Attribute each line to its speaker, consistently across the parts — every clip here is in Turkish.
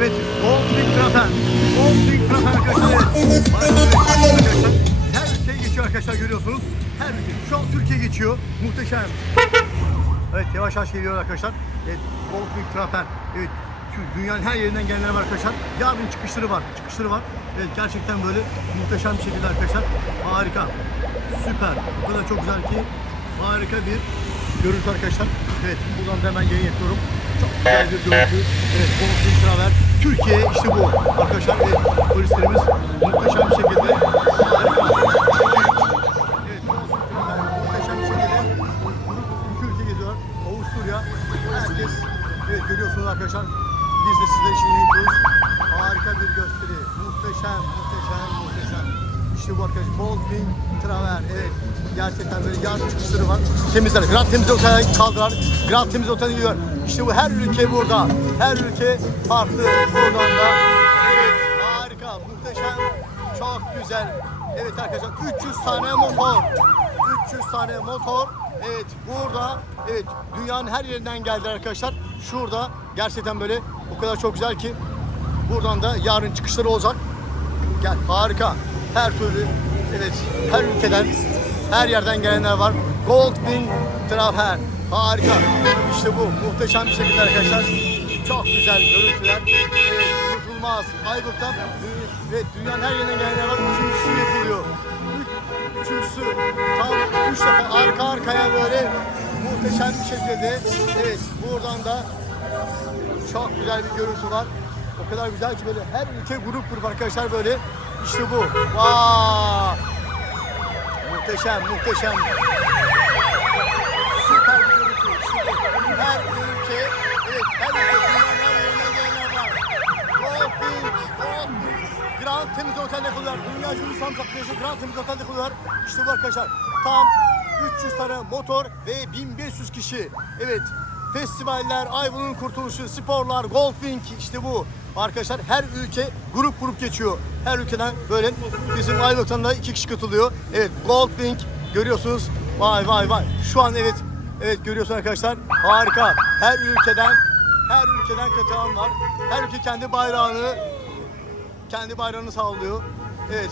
Speaker 1: Evet, Goldwing Trafen. Goldwing Trafen arkadaşlar. Evet. Arkadaşlar, her ülke geçiyor arkadaşlar görüyorsunuz. Her ülke. Şu an Türkiye geçiyor. Muhteşem. Evet, yavaş yavaş geliyor arkadaşlar. Evet, Goldwing Trafen. Evet, tü- dünyanın her yerinden gelenler var arkadaşlar. Yarın çıkışları var. Çıkışları var. Evet, gerçekten böyle muhteşem bir şekilde arkadaşlar. Harika. Süper. O kadar çok güzel ki harika bir görüntü arkadaşlar. Evet, buradan da hemen yayın yapıyorum. Çok güzel bir görüntü. Evet, Goldwing Travel. Türkiye işte bu. Arkadaşlar evet, polislerimiz muhteşem bir şekilde. Evet, görüyorsunuz arkadaşlar. Biz de sizler için yayınlıyoruz. Harika bir gösteri. Muhteşem, muhteşem, muhteşem. İşte bu arkadaşlar. Goldwing Travel. Evet. Gerçekten böyle yaz çıkışları var. Temizler. Grand Temiz Otel'den kaldılar. Grand Temiz Otel'e gidiyor. İşte bu her ülke burada. Her ülke farklı. Buradan da. Evet. Harika. Muhteşem. Çok güzel. Evet arkadaşlar 300 tane motor. 300 tane motor. Evet burada evet dünyanın her yerinden geldiler arkadaşlar. Şurada gerçekten böyle o kadar çok güzel ki buradan da yarın çıkışları olacak. Gel harika. Her türlü evet her ülkeden her yerden gelenler var. Goldwing Travel. Harika. İşte bu muhteşem bir şekilde arkadaşlar. Çok güzel görüntüler. Evet unutulmaz. Ayvalık'tan dü- ve dünyanın her yerinden gelenler var. Üçüncüsü yapılıyor. Üç- Üçüncüsü tam üç defa arka arkaya böyle muhteşem bir şekilde evet buradan da çok güzel bir görüntü var. O kadar güzel ki böyle her ülke grup grup arkadaşlar böyle işte bu. Vaa! Muhteşem, muhteşem. Temiz Otel'de kalıyorlar. Dünya Cumhuriyeti Samsak Kulesi Grand Temiz Otel'de kalıyorlar. İşte bu arkadaşlar. Tam 300 tane motor ve 1500 kişi. Evet. Festivaller, Ayvalık'ın kurtuluşu, sporlar, Goldwing işte bu. Arkadaşlar her ülke grup grup geçiyor. Her ülkeden böyle bizim Ayvalık'tan da iki kişi katılıyor. Evet Goldwing görüyorsunuz. Vay vay vay. Şu an evet evet görüyorsunuz arkadaşlar. Harika. Her ülkeden her ülkeden katılan var. Her ülke kendi bayrağını kendi bayrağını sağlıyor. Evet.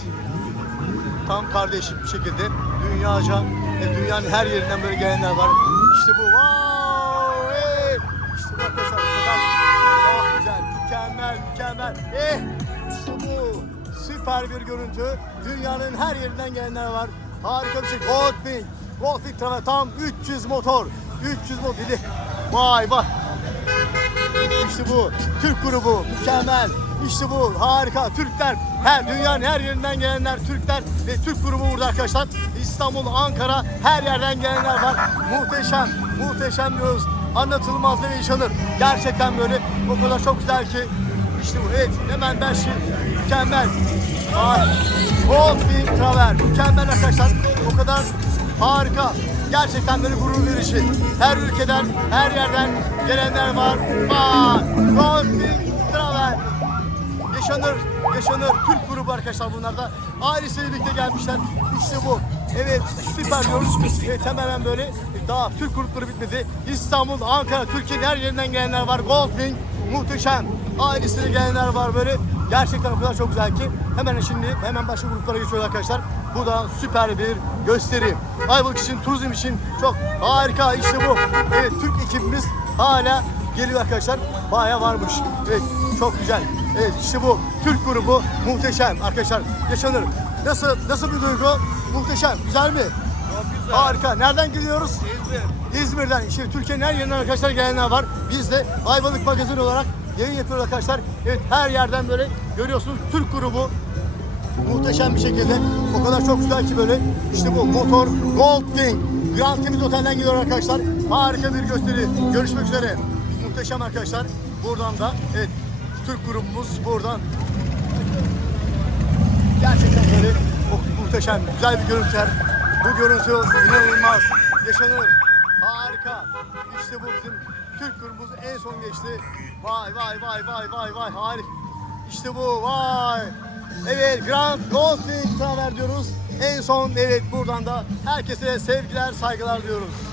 Speaker 1: Tam kardeşlik bir şekilde dünyaca e, dünyanın her yerinden böyle gelenler var. İşte bu. Wow! Hey! İşte bu arkadaşlar çok güzel, mükemmel, mükemmel. Eh! İşte bu. Süper bir görüntü. Dünyanın her yerinden gelenler var. Harika bir şey. Goldwing. Goldwing Travel tam 300 motor. 300 motor. Vay vay. İşte bu. Türk grubu. Mükemmel. İşte bu. Harika. Türkler. Her dünyanın her yerinden gelenler Türkler ve Türk grubu burada arkadaşlar. İstanbul, Ankara her yerden gelenler var. Muhteşem. Muhteşem diyoruz. Anlatılmaz ve yaşanır. Gerçekten böyle o kadar çok güzel ki. İşte bu. Evet. Hemen ben şey. Mükemmel. Vay. Goldwing Travel. Mükemmel arkadaşlar. O kadar harika. Gerçekten böyle gurur verici. Her ülkeden, her yerden gelenler var. Goldwing Travel. Yaşanır, yaşanır. Türk grubu arkadaşlar bunlar da. Ailesiyle birlikte gelmişler. İşte bu. Evet, süper diyoruz. Evet, hemen böyle. Daha Türk grupları bitmedi. İstanbul, Ankara, Türkiye'nin her yerinden gelenler var. Goldwing, muhteşem. Ailesiyle gelenler var böyle. Gerçekten o kadar çok güzel ki. Hemen şimdi hemen başka gruplara geçiyoruz arkadaşlar. Bu da süper bir gösteri. Ayvalık için, turizm için çok harika. İşte bu. Evet, Türk ekibimiz hala geliyor arkadaşlar. Bayağı varmış. Evet, çok güzel. Evet işte bu Türk grubu muhteşem arkadaşlar yaşanır. Nasıl nasıl bir duygu? Muhteşem. Güzel mi? Harika. Nereden gidiyoruz? İzmir. İzmir'den. İşte Türkiye'nin her yerinden arkadaşlar gelenler var. Biz de Ayvalık Magazin olarak yayın yapıyoruz arkadaşlar. Evet her yerden böyle görüyorsunuz Türk grubu muhteşem bir şekilde. O kadar çok güzel ki böyle. İşte bu motor Goldwing. Grand Temiz Otel'den gidiyor arkadaşlar. Harika bir gösteri. Görüşmek üzere. Muhteşem arkadaşlar. Buradan da evet Türk grubumuz buradan. Gerçekten böyle mu- muhteşem, güzel bir görüntüler. Bu görüntü inanılmaz. Yaşanır. Harika. İşte bu bizim Türk grubumuz en son geçti. Vay vay vay vay vay vay harika. İşte bu vay. Evet Grand Goldwing Travel diyoruz. En son evet buradan da herkese sevgiler saygılar diyoruz.